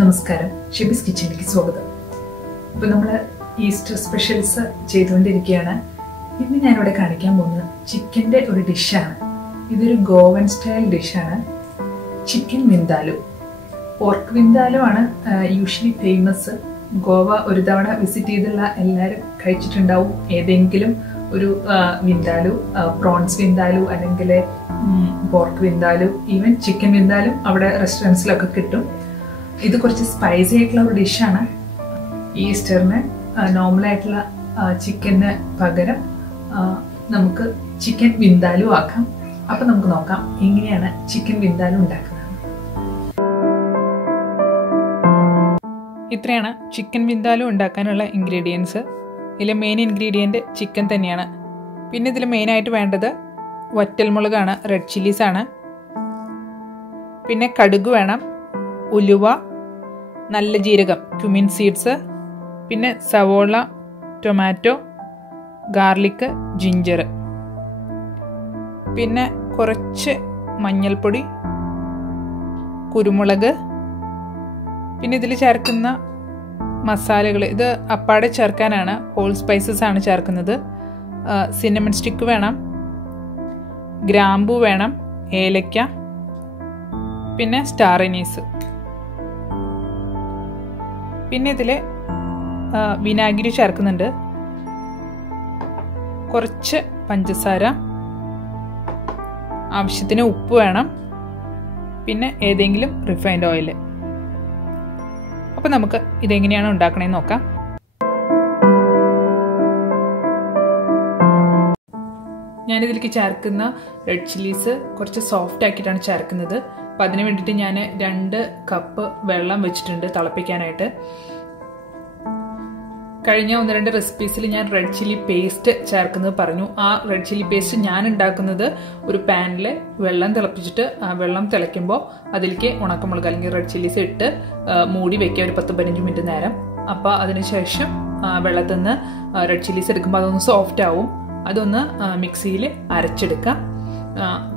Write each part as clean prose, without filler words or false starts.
നമസ്കാരം, ഷെബീസ് കിച്ചണിലേക്ക് സ്വാഗതം. അപ്പോൾ നമ്മൾ ഈസ്റ്റർ സ്പെഷ്യൽസ് ചെയ്തുകൊണ്ടിരിക്കുകയാണ്. ഇന്ന് ഞാനിവിടെ കാണിക്കാൻ പോകുന്നത് ചിക്കൻ്റെ ഒരു ഡിഷാണ്. ഇതൊരു ഗോവൻ സ്റ്റൈൽ ഡിഷാണ്. ചിക്കൻ വിന്താലു. പോർക്ക് വിന്താലു ആണ് യൂഷ്വലി ഫേമസ്. ഗോവ ഒരു തവണ വിസിറ്റ് ചെയ്തുള്ള എല്ലാവരും കഴിച്ചിട്ടുണ്ടാവും ഏതെങ്കിലും ഒരു വിന്താലു, പ്രോൺസ് വിന്താലു അല്ലെങ്കിൽ പോർക്ക് വിന്താലു, ഈവൻ ചിക്കൻ വിന്താലും അവിടെ റെസ്റ്റോറൻറ്റ്സിലൊക്കെ കിട്ടും. ഇത് കുറച്ച് സ്പൈസി ആയിട്ടുള്ള ഒരു ഡിഷാണ്. ഈസ്റ്ററിന് നോർമലായിട്ടുള്ള ചിക്കന് പകരം നമുക്ക് ചിക്കൻ വിന്താലു ആക്കാം. അപ്പം നമുക്ക് നോക്കാം എങ്ങനെയാണ് ചിക്കൻ വിന്താലു ഉണ്ടാക്കുന്നത്. ഇത്രയാണ് ചിക്കൻ വിന്താലു ഉണ്ടാക്കാനുള്ള ഇൻഗ്രീഡിയൻസ്. ഇതിലെ മെയിൻ ഇൻഗ്രീഡിയൻറ്റ് ചിക്കൻ തന്നെയാണ്. പിന്നെ ഇതിൽ മെയിനായിട്ട് വേണ്ടത് വറ്റൽമുളകാണ്, റെഡ് ചില്ലീസാണ്. പിന്നെ കടുക് വേണം, ഉലുവ, നല്ല ജീരകം, ക്യുമിൻ സീഡ്സ്, പിന്നെ സവോള, ടൊമാറ്റോ, ഗാർലിക്, ജിഞ്ചർ, പിന്നെ കുറച്ച് മഞ്ഞൾപ്പൊടി, കുരുമുളക്. പിന്നെ ഇതിൽ ചേർക്കുന്ന മസാലകൾ ഇത് അപ്പാടെ ചേർക്കാനാണ്, ഹോൾ സ്പൈസസ് ആണ് ചേർക്കുന്നത്. സിന്നമൺ സ്റ്റിക്ക് വേണം, ഗ്രാമ്പൂ വേണം, ഏലക്ക, പിന്നെ സ്റ്റാർ അനീസ്. പിന്നെ ഇതിൽ വിനാഗിരി ചേർക്കുന്നുണ്ട്, കുറച്ച് പഞ്ചസാര, ആവശ്യത്തിന് ഉപ്പ് വേണം, പിന്നെ ഏതെങ്കിലും റിഫൈൻഡ് ഓയിൽ. അപ്പോൾ നമുക്ക് ഇതെങ്ങനെയാണ് ഉണ്ടാക്കണമെന്ന് നോക്കാം. ഞാനിതിലേക്ക് ചേർക്കുന്ന റെഡ് ചില്ലീസ് കുറച്ച് സോഫ്റ്റ് ആക്കിയിട്ടാണ് ചേർക്കുന്നത്. അപ്പം അതിന് വേണ്ടിയിട്ട് ഞാൻ 2 കപ്പ് വെള്ളം വെച്ചിട്ടുണ്ട് തിളപ്പിക്കാനായിട്ട്. കഴിഞ്ഞ 1-2 റെസിപ്പീസിൽ ഞാൻ റെഡ് ചില്ലി പേസ്റ്റ് ചേർക്കുന്നത് പറഞ്ഞു. ആ റെഡ് ചില്ലി പേസ്റ്റ് ഞാൻ ഉണ്ടാക്കുന്നത് ഒരു പാനിൽ വെള്ളം തിളപ്പിച്ചിട്ട് ആ വെള്ളം തിളയ്ക്കുമ്പോൾ അതിലേക്ക് ഉണക്കമുളക് അല്ലെങ്കിൽ റെഡ് ചില്ലീസ് ഇട്ട് മൂടി വയ്ക്കുക ഒരു 10-15 മിനിറ്റ് നേരം. അപ്പോൾ അതിനുശേഷം വെള്ളത്തിൽ നിന്ന് റെഡ് ചില്ലീസ് എടുക്കുമ്പോൾ അതൊന്ന് സോഫ്റ്റ് ആവും. അതൊന്ന് മിക്സിയിൽ അരച്ചെടുക്കാം.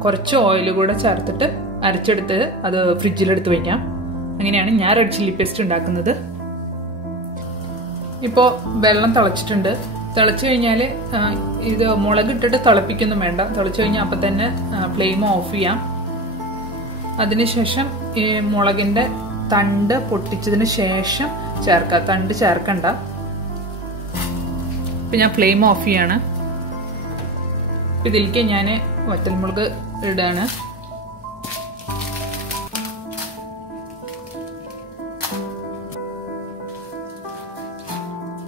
കുറച്ച് ഓയിൽ കൂടെ ചേർത്തിട്ട് അരച്ചെടുത്ത് അത് ഫ്രിഡ്ജിലെടുത്ത് വയ്ക്കാം. അങ്ങനെയാണ് ഞാൻ റെഡ് ചില്ലി പേസ്റ്റ് ഉണ്ടാക്കുന്നത്. ഇപ്പോൾ വെള്ളം തിളച്ചിട്ടുണ്ട്. തിളച്ച് കഴിഞ്ഞാൽ ഇത് മുളക് ഇട്ടിട്ട് തിളപ്പിക്കൊന്നും വേണ്ട. തിളച്ച് കഴിഞ്ഞാൽ അപ്പം തന്നെ ഫ്ലെയിം ഓഫ് ചെയ്യാം. അതിനുശേഷം ഈ മുളകിൻ്റെ തണ്ട് പൊട്ടിച്ചതിന് ശേഷം ചേർക്കാം. തണ്ട് ചേർക്കണ്ട. ഇപ്പം ഞാൻ ഫ്ലെയിം ഓഫ് ചെയ്യാണ്. ഇതിലേക്ക് ഞാൻ വറ്റൽമുളക് ഇടാണ്.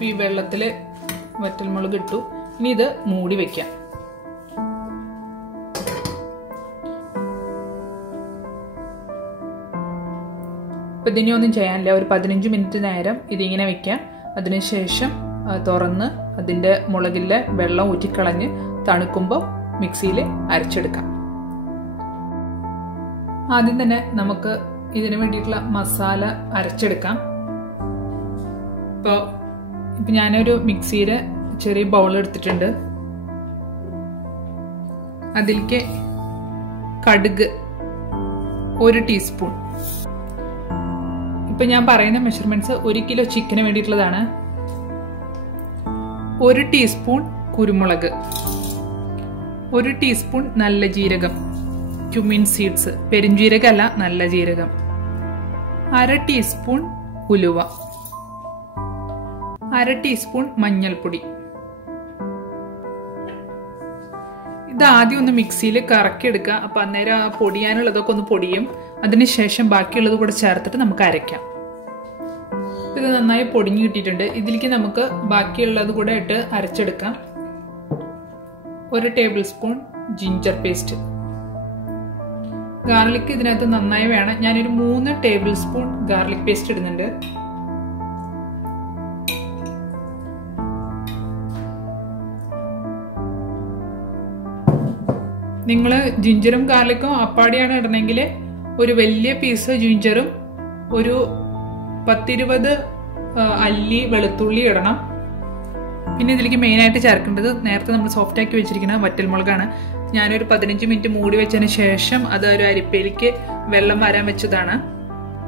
ഈ വെള്ളത്തിൽ വറ്റൽമുളക് ഇട്ടു. ഇനി ഇത് മൂടി വെക്കാം. ഇപ്പം ഇതിനൊന്നും ചെയ്യാനില്ല. ഒരു 15 മിനിറ്റ് നേരം ഇതിങ്ങനെ വെക്കാം. അതിനുശേഷം തുറന്ന് അതിൻ്റെ മുളകിലെ വെള്ളം ഊറ്റിക്കളഞ്ഞ് തണുക്കുമ്പോൾ മിക്സിയിൽ അരച്ചെടുക്കാം. ആദ്യം തന്നെ നമുക്ക് ഇതിന് വേണ്ടിയിട്ടുള്ള മസാല അരച്ചെടുക്കാം. ഇപ്പം ഞാനൊരു മിക്സിയിൽ ചെറിയ ബൗൾ എടുത്തിട്ടുണ്ട്. അതിലേക്ക് കടുക് 1 ടീസ്പൂൺ. ഇപ്പം ഞാൻ പറയുന്ന മെഷർമെന്റ്സ് 1 കിലോ ചിക്കന് വേണ്ടിയിട്ടുള്ളതാണ്. 1 ടീസ്പൂൺ കുരുമുളക്, 1 ടീസ്പൂൺ നല്ല ജീരകം, ക്യുമിൻ സീഡ്സ്, പെരുംജീരകമല്ല നല്ല ജീരകം, 1/2 ടീസ്പൂൺ ഉലുവ, 1/2 ടീസ്പൂൺ മഞ്ഞൾപ്പൊടി. ഇത് ആദ്യം ഒന്ന് മിക്സിയിൽ കറക്കിയെടുക്കുക. അപ്പം അന്നേരം ആ പൊടിയാനുള്ളതൊക്കെ ഒന്ന് പൊടിയും. അതിനുശേഷം ബാക്കിയുള്ളത് കൂടെ ചേർത്തിട്ട് നമുക്ക് അരയ്ക്കാം. ഇത് നന്നായി പൊടിഞ്ഞു കിട്ടിയിട്ടുണ്ട്. ഇതിലേക്ക് നമുക്ക് ബാക്കിയുള്ളത് കൂടെ ഇട്ട് അരച്ചെടുക്കാം. 1 table spoon ginger paste. Garlic ഇതിനകത്ത് നന്നായി വേണം. ഞാനൊരു 3 ടേബിൾ സ്പൂൺ ഗാർലിക് പേസ്റ്റ് ഇടുന്നുണ്ട്. നിങ്ങൾ ജിഞ്ചറും ഗാർലിക്കും അപ്പാടിയാണ് ഇടണമെങ്കിൽ ഒരു വലിയ പീസ് ജിഞ്ചറും ഒരു 10-20 അല്ലി വെളുത്തുള്ളി ഇടണം. പിന്നെ ഇതിലേക്ക് മെയിനായിട്ട് ചേർക്കേണ്ടത് നേരത്തെ നമ്മൾ സോഫ്റ്റ് ആക്കി വെച്ചിരിക്കുന്ന വറ്റൽമുളകാണ്. ഞാനൊരു 15 മിനിറ്റ് മൂടി വെച്ചതിന് ശേഷം അത് ഒരു അരിപ്പയിലേക്ക് വെള്ളം വരാൻ വെച്ചതാണ്.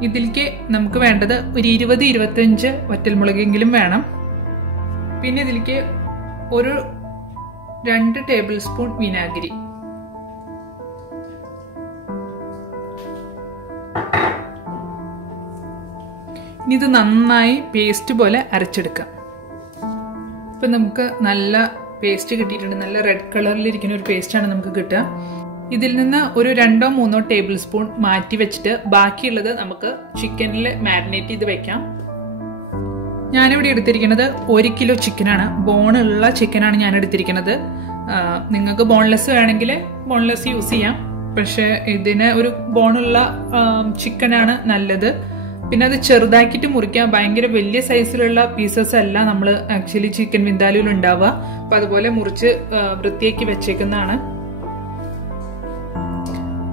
ഇതിലേക്ക് നമുക്ക് വേണ്ടത് ഒരു 20-25 വറ്റൽമുളകെങ്കിലും വേണം. പിന്നെ ഇതിലേക്ക് ഒരു 2 ടേബിൾ സ്പൂൺ വിനാഗിരി. ഇനി ഇത് നന്നായി പേസ്റ്റ് പോലെ അരച്ചെടുക്കാം. ഇപ്പം നമുക്ക് നല്ല പേസ്റ്റ് കിട്ടിയിട്ടുണ്ട്. നല്ല റെഡ് കളറിലിരിക്കുന്ന ഒരു പേസ്റ്റാണ് നമുക്ക് കിട്ടുക. ഇതിൽ നിന്ന് ഒരു 2-3 ടേബിൾ സ്പൂൺ മാറ്റി വെച്ചിട്ട് ബാക്കിയുള്ളത് നമുക്ക് ചിക്കനിൽ മാരിനേറ്റ് ചെയ്ത് വെക്കാം. ഞാനിവിടെ എടുത്തിരിക്കുന്നത് 1 കിലോ ചിക്കനാണ്. ബോണുള്ള ചിക്കനാണ് ഞാൻ എടുത്തിരിക്കുന്നത്. നിങ്ങൾക്ക് ബോൺലെസ് വേണമെങ്കിൽ ബോൺലെസ് യൂസ് ചെയ്യാം. പക്ഷെ ഇതിന് ഒരു ബോണുള്ള ചിക്കനാണ് നല്ലത്. പിന്നെ അത് ചെറുതാക്കിയിട്ട് മുറിക്കാം. ഭയങ്കര വലിയ സൈസിലുള്ള പീസസ് അല്ല നമ്മൾ ആക്ച്വലി ചിക്കൻ വിന്ദാലുവിൽ ഉണ്ടാവുക. അപ്പൊ അതുപോലെ മുറിച്ച് വൃത്തിയാക്കി വെച്ചേക്കുന്നതാണ്.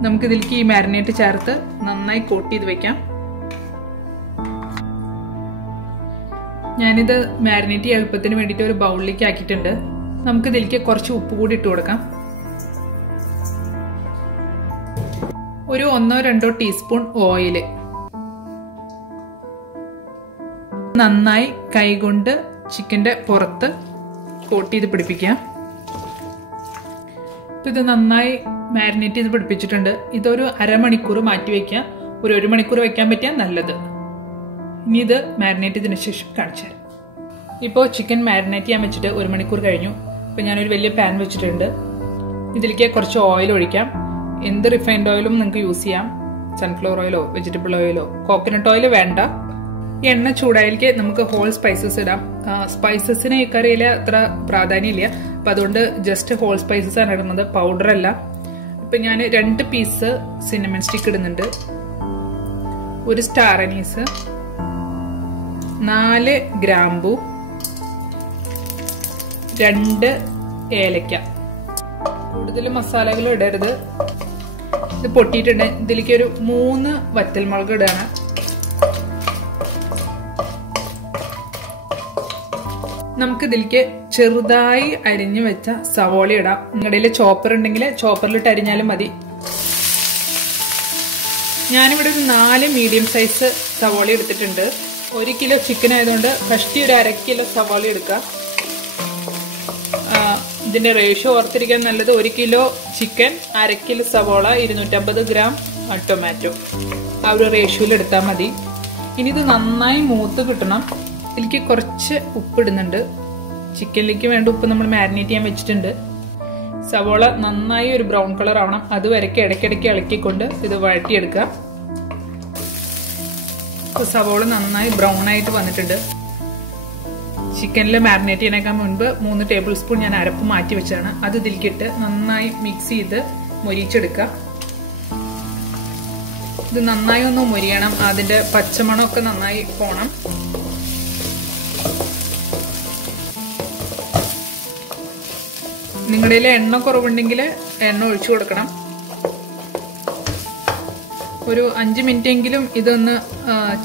നമുക്ക് ഇതിലേക്ക് ഈ മാരിനേറ്റ് ചേർത്ത് നന്നായി കോട്ട് ചെയ്ത് വെക്കാം. ഞാനിത് മാരിനേറ്റ് എളുപ്പത്തിന് വേണ്ടിയിട്ട് ഒരു ബൗളിലേക്ക് ആക്കിയിട്ടുണ്ട്. നമുക്ക് ഇതിലേക്ക് കുറച്ച് ഉപ്പ് കൂടി ഇട്ട് കൊടുക്കാം. ഒരു 1-2 ടീസ്പൂൺ ഓയിൽ. നന്നായി കൈകൊണ്ട് ചിക്കൻ്റെ പുറത്ത് കോട്ട് ചെയ്ത് പിടിപ്പിക്കാം. ഇത് നന്നായി മാരിനേറ്റ് ചെയ്ത് പിടിപ്പിച്ചിട്ടുണ്ട്. ഇതൊരു അരമണിക്കൂർ മാറ്റി വയ്ക്കാം. ഒരു 1 മണിക്കൂർ വയ്ക്കാൻ പറ്റിയാൽ നല്ലത്. ഇനി ഇത് മാരിനേറ്റ് ചെയ്തതിനു ശേഷം കാണിച്ചു തരാം. ഇപ്പോൾ ചിക്കൻ മാരിനേറ്റ് ചെയ്യാൻ വെച്ചിട്ട് 1 മണിക്കൂർ കഴിഞ്ഞു. ഇപ്പോൾ ഞാനൊരു വലിയ പാൻ വെച്ചിട്ടുണ്ട്. ഇതിലേക്ക് കുറച്ച് ഓയിൽ ഒഴിക്കാം. എന്ത് റിഫൈൻഡ് ഓയിലും നിങ്ങൾക്ക് യൂസ് ചെയ്യാം. സൺഫ്ലവർ ഓയിലോ വെജിറ്റബിൾ ഓയിലോ. കോക്കനട്ട് ഓയിൽ വേണ്ട. എണ്ണ ചൂടായിലേക്ക് നമുക്ക് ഹോൾ സ്പൈസസ് ഇടാം. സ്പൈസസിന് ഈ കറിയിൽ അത്ര പ്രാധാന്യമില്ല. അപ്പം അതുകൊണ്ട് ജസ്റ്റ് ഹോൾ സ്പൈസസ് ആണ് ഇടുന്നത്, പൗഡർ അല്ല. ഇപ്പം ഞാൻ 2 പീസ് സിന്നമൺ സ്റ്റിക്ക് ഇടുന്നുണ്ട്, 1 സ്റ്റാർ അനീസ്, 4 ഗ്രാമ്പു, 2 ഏലക്ക. കൂടുതൽ മസാലകൾ ഇടരുത്. ഇത് പൊട്ടിയിട്ടുണ്ട്. ഇതിലേക്ക് ഒരു 3 വറ്റൽമുളക് ഇടാണ്. നമുക്ക് ഇതിലേക്ക് ചെറുതായി അരിഞ്ഞു വെച്ച സവോള ഇടാം. നിങ്ങളുടെ ചോപ്പർ ഉണ്ടെങ്കിൽ ചോപ്പറിലിട്ട് അരിഞ്ഞാലും മതി. ഞാനിവിടെ ഒരു 4 മീഡിയം സൈസ് സവോള എടുത്തിട്ടുണ്ട്. 1 കിലോ ചിക്കൻ ആയതുകൊണ്ട് കഷ്ടി ഒരു 1/2 കിലോ സവോള എടുക്കുക. ഇതിന്റെ റേഷ്യോ ഓർത്തിരിക്കാൻ നല്ലത് 1 കിലോ ചിക്കൻ, 1/2 കിലോ സവോള, 250 ഗ്രാം ടൊമാറ്റോ. ആ ഒരു റേഷ്യോയിൽ എടുത്താൽ മതി. ഇനി ഇത് നന്നായി മൂത്ത് കിട്ടണം. ഇതിലേക്ക് കുറച്ച് ഉപ്പിടുന്നുണ്ട്. ചിക്കനിലേക്ക് വേണ്ട ഉപ്പ് നമ്മൾ മാരിനേറ്റ് ചെയ്യാൻ വെച്ചിട്ടുണ്ട്. സവോള നന്നായി ഒരു ബ്രൗൺ കളർ ആവണം. അതുവരയ്ക്ക് ഇടയ്ക്കിടയ്ക്ക് ഇളക്കിക്കൊണ്ട് ഇത് വഴറ്റിയെടുക്കുക. ഇപ്പോൾ സവോള നന്നായി ബ്രൗൺ ആയിട്ട് വന്നിട്ടുണ്ട്. ചിക്കനിൽ മാരിനേറ്റ് ചെയ്യാനേക്കാൾ മുൻപ് 3 ടേബിൾ സ്പൂൺ ഞാൻ അരപ്പ് മാറ്റി വെച്ചാണ്. അത് ഇതിലേക്കിട്ട് നന്നായി മിക്സ് ചെയ്ത് മൊരിച്ചെടുക്കുക. ഇത് നന്നായി ഒന്ന് മൊരിയണം. അതിൻ്റെ പച്ചമണമൊക്കെ നന്നായി പോണം. നിങ്ങളുടെ എണ്ണ കുറവുണ്ടെങ്കിൽ എണ്ണ ഒഴിച്ചു കൊടുക്കണം. ഒരു 5 മിനിറ്റ് എങ്കിലും ഇതൊന്ന്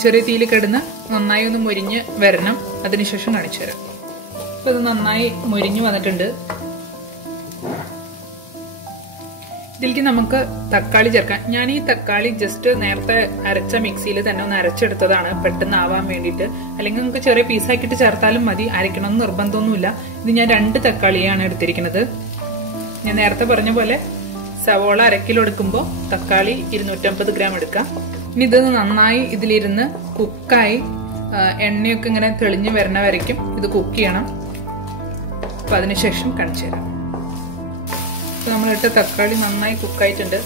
ചെറിയ തീയിൽ കിടന്ന് നന്നായി ഒന്ന് മൊരിഞ്ഞ് വരണം. അതിനുശേഷം കാണിച്ചു തരാം. ഇപ്പം ഇത് നന്നായി മൊരിഞ്ഞ് വന്നിട്ടുണ്ട്. ഇതിലേക്ക് നമുക്ക് തക്കാളി ചേർക്കാം. ഞാൻ ഈ തക്കാളി ജസ്റ്റ് നേരത്തെ അരച്ച മിക്സിയിൽ തന്നെ ഒന്ന് അരച്ചെടുത്തതാണ്, പെട്ടെന്ന് ആവാൻ വേണ്ടിയിട്ട്. അല്ലെങ്കിൽ നമുക്ക് ചെറിയ പീസാക്കിയിട്ട് ചേർത്താലും മതി, അരയ്ക്കണമെന്ന് നിർബന്ധമൊന്നുമില്ല. ഇത് ഞാൻ 2 തക്കാളിയാണ് എടുത്തിരിക്കുന്നത്. ഞാൻ നേരത്തെ പറഞ്ഞ പോലെ സവോള 1/2 കിലോ എടുക്കുമ്പോൾ തക്കാളി 250 ഗ്രാം എടുക്കാം. ഇനി ഇത് നന്നായി ഇതിലിരുന്ന് കുക്കായി എണ്ണയൊക്കെ ഇങ്ങനെ തെളിഞ്ഞ് വരണ വരയ്ക്കും ഇത് കുക്ക് ചെയ്യണം. അപ്പം അതിനുശേഷം കാണിച്ചു തരാം. ഇപ്പം നമ്മളിട്ട തക്കാളി നന്നായി കുക്കായിട്ടുണ്ട്.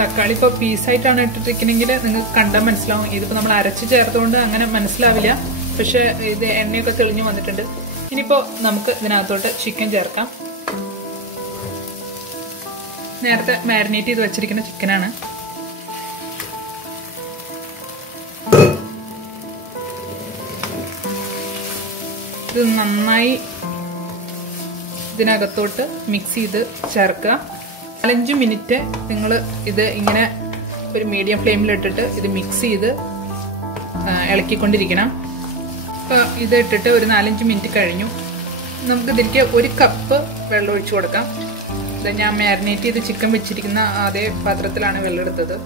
തക്കാളി ഇപ്പോൾ പീസായിട്ടാണ് ഇട്ടിട്ടിരിക്കണമെങ്കിൽ നിങ്ങൾക്ക് കണ്ടാൽ മനസ്സിലാവും. ഇതിപ്പോൾ നമ്മൾ അരച്ച് ചേർത്തുകൊണ്ട് അങ്ങനെ മനസ്സിലാവില്ല. പക്ഷെ ഇത് എണ്ണയൊക്കെ തെളിഞ്ഞ് വന്നിട്ടുണ്ട്. ഇനിയിപ്പോൾ നമുക്ക് ഇതിനകത്തോട്ട് ചിക്കൻ ചേർക്കാം. നേരത്തെ മാരിനേറ്റ് ചെയ്ത് വെച്ചിരിക്കുന്ന ചിക്കനാണ്. ഇത് നന്നായി ഇതിനകത്തോട്ട് മിക്സ് ചെയ്ത് ചേർക്കുക. 4-5 മിനിറ്റ് നിങ്ങൾ ഇത് ഇങ്ങനെ ഒരു മീഡിയം ഫ്ലെയിമിലിട്ടിട്ട് ഇത് മിക്സ് ചെയ്ത് ഇളക്കിക്കൊണ്ടിരിക്കണം. അപ്പോൾ ഇത് ഇട്ടിട്ട് ഒരു 4-5 മിനിറ്റ് കഴിഞ്ഞു. നമുക്ക് ഇതിലേക്ക് 1 കപ്പ് വെള്ളം ഒഴിച്ചു കൊടുക്കാം. ഇത് ഞാൻ മാരിനേറ്റ് ചെയ്ത് ചിക്കൻ വെച്ചിരിക്കുന്ന അതേ പാത്രത്തിലാണ് വെള്ളം എടുത്തത്.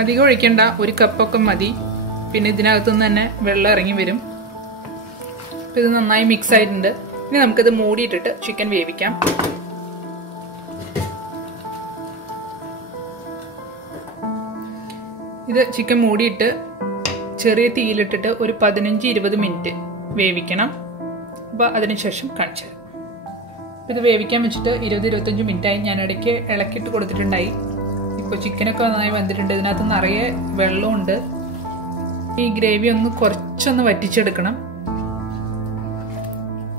അധികം ഒഴിക്കണ്ട, 1 കപ്പൊക്കെ മതി. പിന്നെ ഇതിനകത്തുനിന്ന് തന്നെ വെള്ളം ഇറങ്ങി വരും. ഇത് നന്നായി മിക്സ് ആയിട്ടുണ്ട്. ഇനി നമുക്കിത് മൂടിയിട്ടിട്ട് ചിക്കൻ വേവിക്കാം. ഇത് ചിക്കൻ മൂടിയിട്ട് ചെറിയ തീയിലിട്ടിട്ട് ഒരു 15-20 മിനിറ്റ് വേവിക്കണം. അപ്പോൾ അതിനുശേഷം കാണിച്ചു തരാം. ഇത് വേവിക്കാൻ വെച്ചിട്ട് 20-25 മിനിറ്റായി. ഞാൻ ഇടയ്ക്ക് ഇളക്കിയിട്ട് കൊടുത്തിട്ടുണ്ടായി. ഇപ്പോൾ ചിക്കനൊക്കെ നന്നായി വന്നിട്ടുണ്ട്. ഇതിനകത്ത് നിറയെ വെള്ളമുണ്ട്. ഈ ഗ്രേവി ഒന്ന് കുറച്ചൊന്ന് വറ്റിച്ചെടുക്കണം.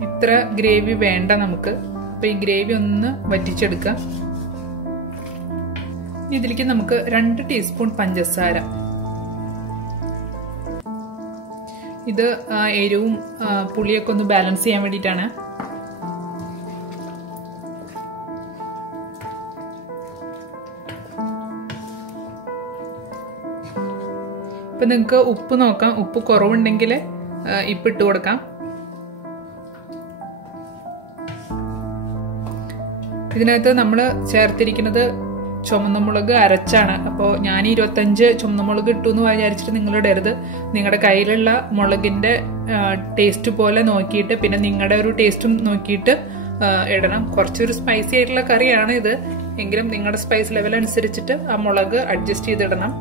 ഇത്ര ഗ്രേവി വേണ്ട നമുക്ക്. അപ്പോൾ ഈ ഗ്രേവി ഒന്ന് വറ്റിച്ചെടുക്കാം. ഇതിലേക്ക് നമുക്ക് 2 ടീസ്പൂൺ പഞ്ചസാര. ഇത് എരിവും പുളിയൊക്കെ ഒന്ന് ബാലൻസ് ചെയ്യാൻ വേണ്ടിയിട്ടാണ്. ഇപ്പൊ നിങ്ങൾക്ക് ഉപ്പ് നോക്കാം. ഉപ്പ് കുറവുണ്ടെങ്കിൽ ഇപ്പ് ഇട്ട് കൊടുക്കാം. ഇതിനകത്ത് നമ്മൾ ചേർത്തിരിക്കുന്നത് ചുമന്ന മുളക് അരച്ചാണ്. അപ്പോൾ ഞാൻ 25 ചുമന്ന മുളക് ഇട്ടു എന്ന് വിചാരിച്ചിട്ട് നിങ്ങൾ ഇടരുത്. നിങ്ങളുടെ കയ്യിലുള്ള മുളകിന്റെ ടേസ്റ്റ് പോലെ നോക്കിയിട്ട്, പിന്നെ നിങ്ങളുടെ ഒരു ടേസ്റ്റും നോക്കിയിട്ട് ഇടണം. കുറച്ചൊരു സ്പൈസി ആയിട്ടുള്ള കറിയാണ് ഇത്. എങ്കിലും നിങ്ങളുടെ സ്പൈസ് ലെവൽ അനുസരിച്ചിട്ട് ആ മുളക് അഡ്ജസ്റ്റ് ചെയ്തിടണം.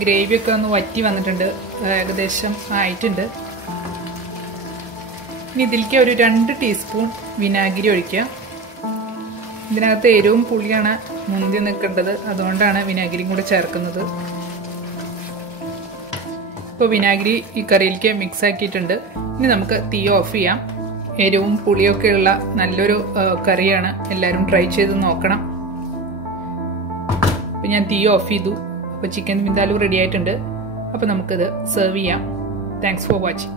ഗ്രേവി ഒക്കെ ഒന്ന് വറ്റി വന്നിട്ടുണ്ട്, ഏകദേശം ആയിട്ടുണ്ട്. ഇനി ഇതിലേക്ക് ഒരു 2 ടീസ്പൂൺ വിനാഗിരി ഒഴിക്കുക. ഇതിനകത്ത് എരിവും പുളിയാണ് മുന്തി നിൽക്കേണ്ടത്, അതുകൊണ്ടാണ് വിനാഗിരിയും കൂടെ ചേർക്കുന്നത്. ഇപ്പോൾ വിനാഗിരി ഈ കറിയിലേക്ക് മിക്സ് ആക്കിയിട്ടുണ്ട്. ഇനി നമുക്ക് തീ ഓഫ് ചെയ്യാം. എരിവും പുളിയൊക്കെയുള്ള നല്ലൊരു കറിയാണ്. എല്ലാവരും ട്രൈ ചെയ്ത് നോക്കണം. അപ്പോൾ ഞാൻ തീ ഓഫ് ചെയ്തു. അപ്പോൾ ചിക്കൻ വിന്ദാലു റെഡി ആയിട്ടുണ്ട്. അപ്പോൾ നമുക്കിത് സെർവ് ചെയ്യാം. Thanks for watching.